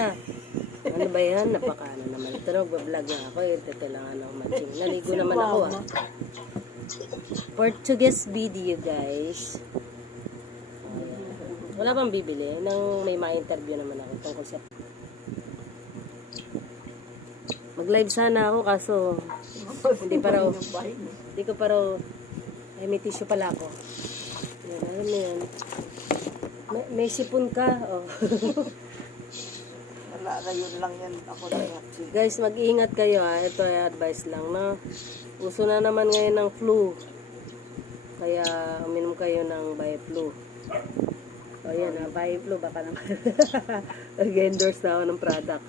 na. Ano ba yan? Napakaano naman. Ito na, mag-vlog na ako. Ito kailangan ako matching. Naligo naman ako Portuguese video, guys. Ayan. Wala bang bibili? Nang may ma-interview naman ako tungkol sa... Mag-live sana ako kaso hindi ko pa raw ay may tissue pala ako. Yan, alam mo yan. May sipon ka. Oh. Wala na yun lang yan. Ako na yan. Guys, mag-iingat kayo ha. Ito ay advice lang na uso na naman ngayon ng flu. Kaya uminom kayo ng Biflu. O yan ha, Biflu baka naman. Nag-endorse na ako ng product.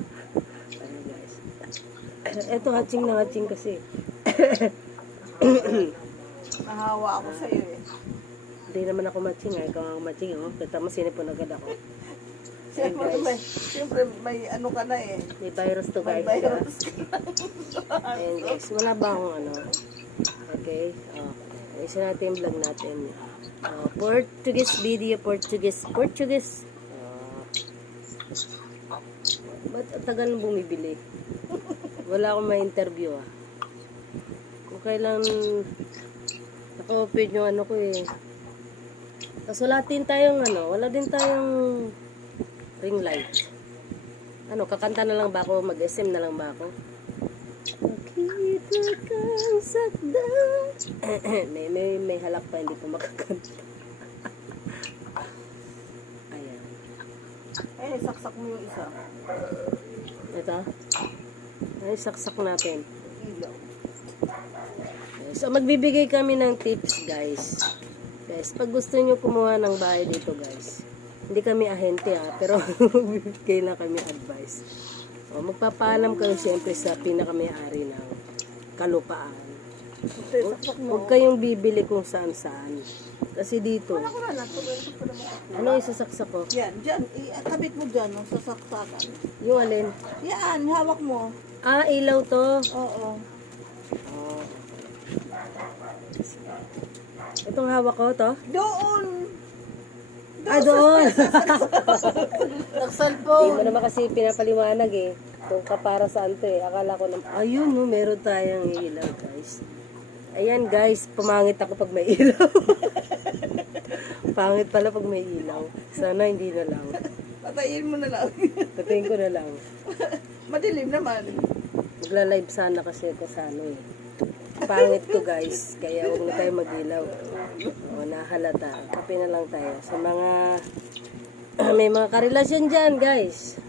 Ayan guys. Ito hatching na hatching kasi. Nahawa ako sa'yo eh. Hindi naman ako matching ha. Ikaw ang matching oh. Kita mo sinipon agad ako. Siyempre may ano ka na eh. May virus to guys. May virus. Ayan guys. Wala ba akong ano? Okay. Isa natin yung vlog natin. Portuguese video. Portuguese. Ba't tagal bumibili? Wala akong ma-interview ah. Kung kailan naka-open yung ano ko eh. Tapos wala din tayong ano. Wala din tayong ring light. Ano, kakanta na lang ba ako? Mag-SM na lang ba ako? Makita kang sakdan. may halak pa, hindi po makakanta. Ayan. Eh, saksak mo yung isa. Ito. Ay, saksak natin. Ilaw. So, magbibigay kami ng tips, guys. Guys, pag gusto nyo kumuha ng bahay dito, guys. Hindi kami ahente pero bibigay lang kami advice. O, magpapaalam kayo siyempre sa pinaka-may-ari ng kalupaan. Huwag kayong bibili kung saan-saan. Kasi dito, ano isasaksak ko? Yan, dyan. Itabit mo dyan, no, sa saksakan. Yung alin? Yan, hawak mo. Ah, ilaw to. Oo. Oh. Itong hawak ko to? Doon! Doon! Nag-cellphone. Hindi mo naman kasi pinapaliwanag eh. Kung kapara saan to eh. Akala ko naman, ayun no, meron tayong ilaw guys. Ayan guys, pumangit ako pag may ilaw. Pangit pala pag may ilaw. Sana hindi na lang. Patayin mo na lang. Patayin ko na lang. Madilim naman. Magla-live sana kasi ako sa ano eh. Pangit ko guys, kaya huwag na tayo mag-ilaw. O, nahalata. Kape na lang tayo. Sa mga may mga karelasyon dyan guys.